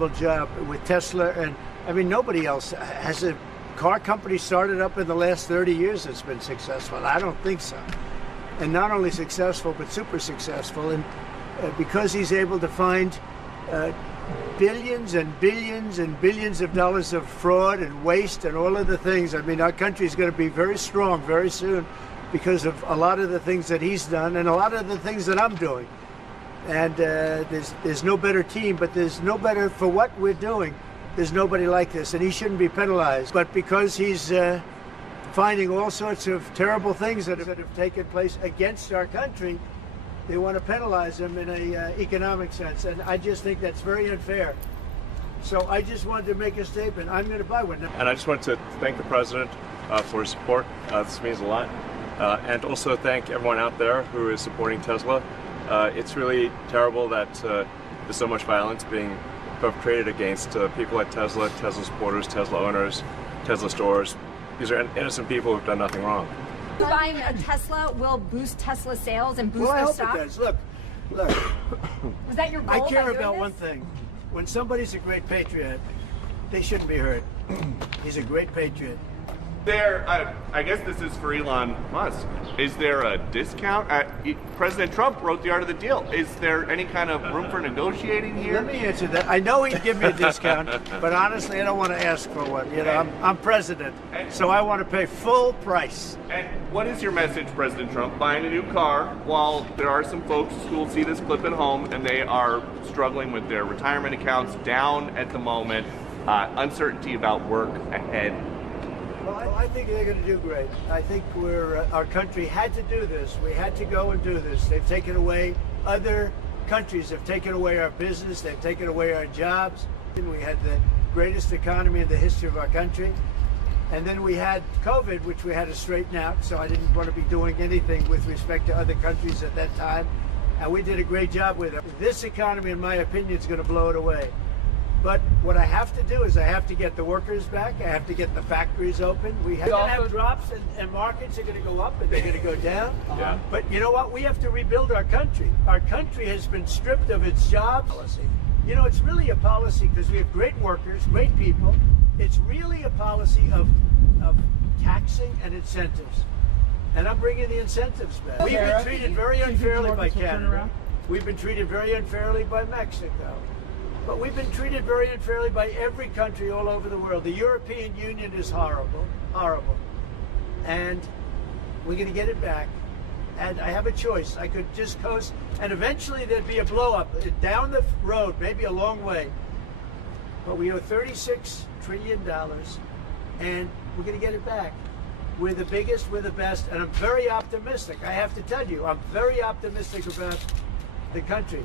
incredible job with Tesla. And I mean, nobody else has a car company started up in the last 30 years that's been successful. I don't think so. And not only successful, but super successful. And because he's able to find billions and billions and billions of dollars of fraud and waste and all of the things. I mean, our country is going to be very strong very soon because of a lot of the things that he's done and a lot of the things that I'm doing. And there's no better team, but there's no better for what we're doing. There's nobody like this, and he shouldn't be penalized. But because he's finding all sorts of terrible things that have taken place against our country, they want to penalize him in an economic sense, and I just think that's very unfair. So I just wanted to make a statement. I'm going to buy one now. And I just want to thank the president for his support. This means a lot. And also thank everyone out there who is supporting Tesla. It's really terrible that there's so much violence being perpetrated against people at Tesla, Tesla supporters, Tesla owners, Tesla stores. These are innocent people who've done nothing wrong. Buying a Tesla will boost Tesla sales and boost Well, I their hope stock? it does. Look. Was that your goal? I care by doing about this? one thing. When somebody's a great patriot, they shouldn't be hurt. He's a great patriot. I guess this is for Elon Musk. Is there a discount? President Trump wrote the art of the deal. Is there any kind of room for negotiating here? Let me answer that. I know he'd give me a discount, but honestly, I don't want to ask for one. You know, I'm president, so I want to pay full price. And what is your message, President Trump? Buying a new car while there are some folks who will see this clip at home and they are struggling with their retirement accounts down at the moment, uncertainty about work ahead. Well, I think they're going to do great. I think our country had to do this. We had to go and do this. They've taken away, other countries have taken away our business. They've taken away our jobs. We had the greatest economy in the history of our country. And then we had COVID, which we had to straighten out. So I didn't want to be doing anything with respect to other countries at that time. And we did a great job with it. This economy, in my opinion, is going to blow it away. But what I have to do is I have to get the workers back. I have to get the factories open. We have to have drops, and markets are going to go up and they're going to go down. Yeah. But you know what? We have to rebuild our country. Our country has been stripped of its job policy. You know, it's really a policy because we have great workers, great people. It's really a policy of taxing and incentives. And I'm bringing the incentives back. We've been treated very unfairly by Canada. We've been treated very unfairly by Mexico. But we've been treated very unfairly by every country all over the world. The European Union is horrible, horrible. And we're going to get it back. And I have a choice. I could just coast, and eventually there'd be a blow-up down the road, maybe a long way. But we owe $36 trillion, and we're going to get it back. We're the biggest, we're the best, and I'm very optimistic. I have to tell you, I'm very optimistic about the country.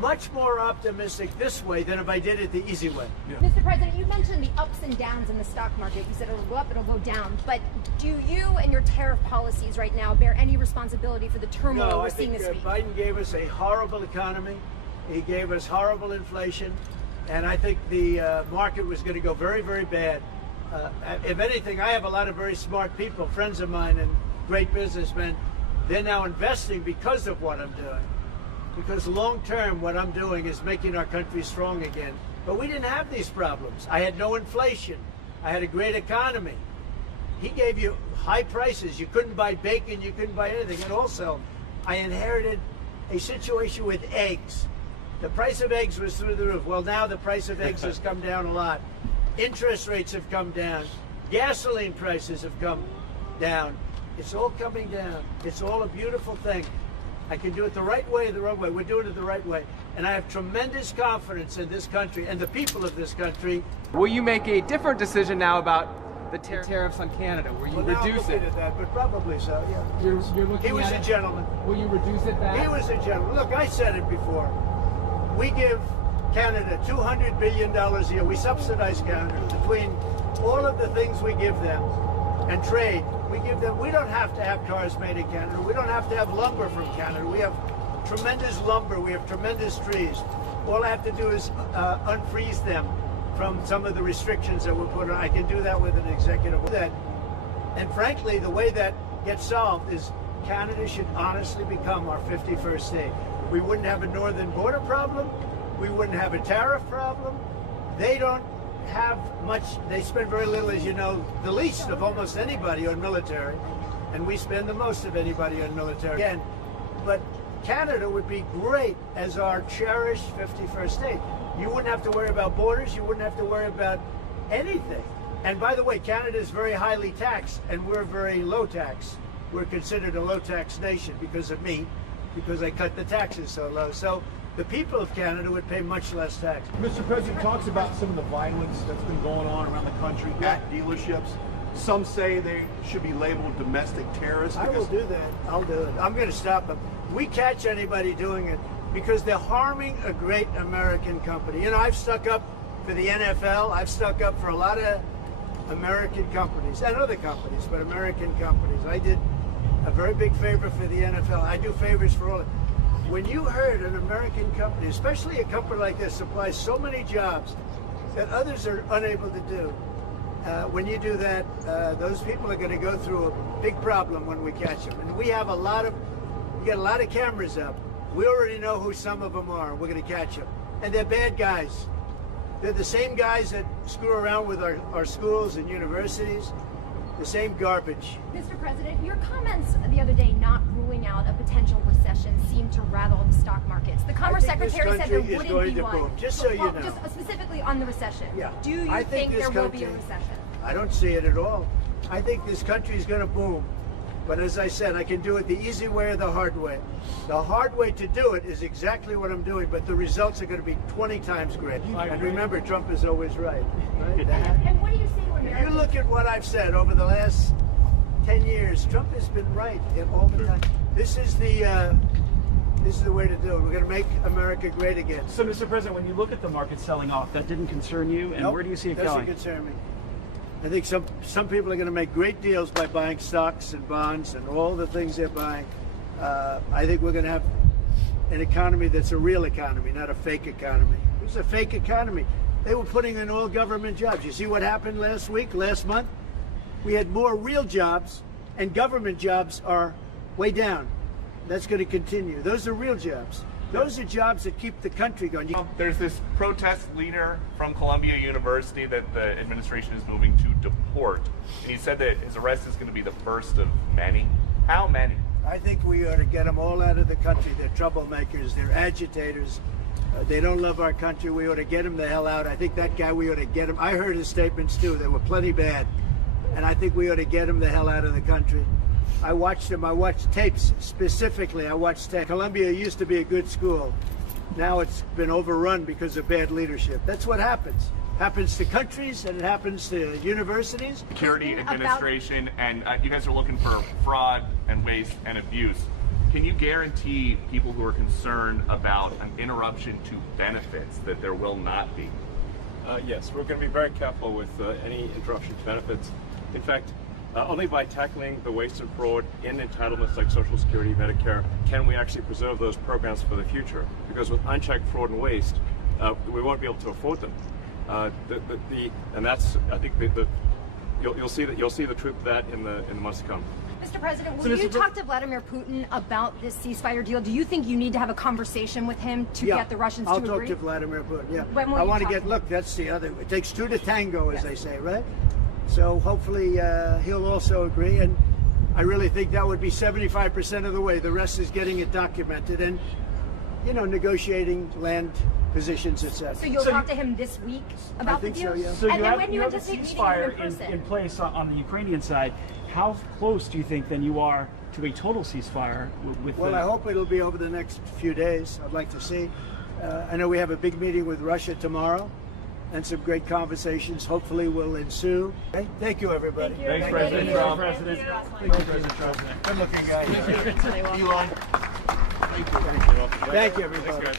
Much more optimistic this way than if I did it the easy way. Yeah. Mr. President, you mentioned the ups and downs in the stock market. You said it'll go up, it'll go down. But do you and your tariff policies right now bear any responsibility for the turmoil we're seeing this week? Biden gave us a horrible economy. He gave us horrible inflation. And I think the market was going to go very, very bad. If anything, I have a lot of very smart people, friends of mine and great businessmen. They're now investing because of what I'm doing. Because long term, what I'm doing is making our country strong again. But we didn't have these problems. I had no inflation. I had a great economy. He gave you high prices. You couldn't buy bacon. You couldn't buy anything. And also, I inherited a situation with eggs. The price of eggs was through the roof. Well, now the price of eggs has come down a lot. Interest rates have come down. Gasoline prices have come down. It's all coming down. It's all a beautiful thing. I can do it the right way, the wrong way. We're doing it the right way. And I have tremendous confidence in this country and the people of this country. Will you make a different decision now about the tariffs on Canada? Will you reduce it? At that, but probably so, yeah. You're looking he was at a gentleman. Will you reduce it back? He was a gentleman. Look, I said it before. We give Canada $200 billion a year. We subsidize Canada between all of the things we give them and trade. We give them. We don't have to have cars made in Canada. We don't have to have lumber from Canada. We have tremendous lumber. We have tremendous trees. All I have to do is unfreeze them from some of the restrictions that were put on. I can do that with an executive order. And frankly, the way that gets solved is Canada should honestly become our 51st state. We wouldn't have a northern border problem. We wouldn't have a tariff problem. they don't have much, they spend very little, as you know, the least of almost anybody on military, and we spend the most of anybody on military. Again, but Canada would be great as our cherished 51st state. You wouldn't have to worry about borders, you wouldn't have to worry about anything. And by the way, Canada is very highly taxed, and we're very low tax. We're considered a low tax nation because of me, because I cut the taxes so low. So the people of Canada would pay much less tax. Mr. President talks about some of the violence that's been going on around the country at dealerships. Some say they should be labeled domestic terrorists. I will do that. I'll do it. I'm going to stop them. We catch anybody doing it because they're harming a great American company. You know, I've stuck up for the NFL. I've stuck up for a lot of American companies and other companies, but American companies. I did a very big favor for the NFL. I do favors for all of them. When you heard an American company, especially a company like this, supplies so many jobs that others are unable to do, when you do that, those people are going to go through a big problem when we catch them. And we have a lot of, we got a lot of cameras up. We already know who some of them are. We're going to catch them. And they're bad guys. They're the same guys that screw around with our schools and universities. The same garbage. Mr. President, your comments the other day not ruling out a potential recession seemed to rattle the stock markets. The Commerce Secretary said there wouldn't be one. Boom. Just so you know. Just specifically on the recession. Yeah. Do you think there will be a recession? I don't see it at all. I think this country is going to boom. But as I said, I can do it the easy way or the hard way. The hard way to do it is exactly what I'm doing, but the results are going to be 20 times greater. And remember, Trump is always right. And what do you say to Americans? You look at what I've said over the last 10 years. Trump has been right in all the time. This is the way to do it. We're going to make America great again. So, Mr. President, when you look at the market selling off, that didn't concern you, and Nope, where do you see it doesn't going? concern me. I think some people are going to make great deals by buying stocks and bonds and all the things they're buying. I think we're going to have an economy that's a real economy, not a fake economy. It was a fake economy. They were putting in all government jobs. You see what happened last month? We had more real jobs, and government jobs are way down. That's going to continue. Those are real jobs. Those are jobs that keep the country going. There's this protest leader from Columbia University that the administration is moving to deport. And he said that his arrest is going to be the first of many. How many? I think we ought to get them all out of the country. They're troublemakers. They're agitators. They don't love our country. We ought to get him the hell out. I think that guy, we ought to get him. I heard his statements too. They were plenty bad. And I think we ought to get him the hell out of the country. I watched him. I watched tapes specifically. I watched tapes. Columbia used to be a good school. Now it's been overrun because of bad leadership. That's what happens. Happens to countries and it happens to universities. Security administration, and you guys are looking for fraud and waste and abuse. Can you guarantee people who are concerned about an interruption to benefits that there will not be? Yes, we're going to be very careful with any interruption to benefits. In fact, only by tackling the waste and fraud in entitlements like Social Security, Medicare, can we actually preserve those programs for the future. Because with unchecked fraud and waste, we won't be able to afford them. And that's, I think, you'll see the truth of that in the months to come. Mr. President, will you talk to Vladimir Putin about this ceasefire deal? Do you think you need to have a conversation with him to get the Russians to agree? I'll talk to Vladimir Putin, yeah. When will I you want to talk get, to look, that's the other, it takes two to tango, as they say, right? So hopefully he'll also agree, and I really think that would be 75% of the way. The rest is getting it documented and, negotiating land positions, etc. So you'll talk to him this week about the deal? I think so, yeah. So And then you when do you have a anticipate meeting ceasefire him in person? in place on the Ukrainian side. How close do you think then you are to a total ceasefire with Well, I hope it'll be over the next few days. I'd like to see. I know we have a big meeting with Russia tomorrow, and some great conversations hopefully will ensue. Okay? Thank you, everybody. Thanks, President Trump. President. Good looking guy. Elon. Thank you, everybody.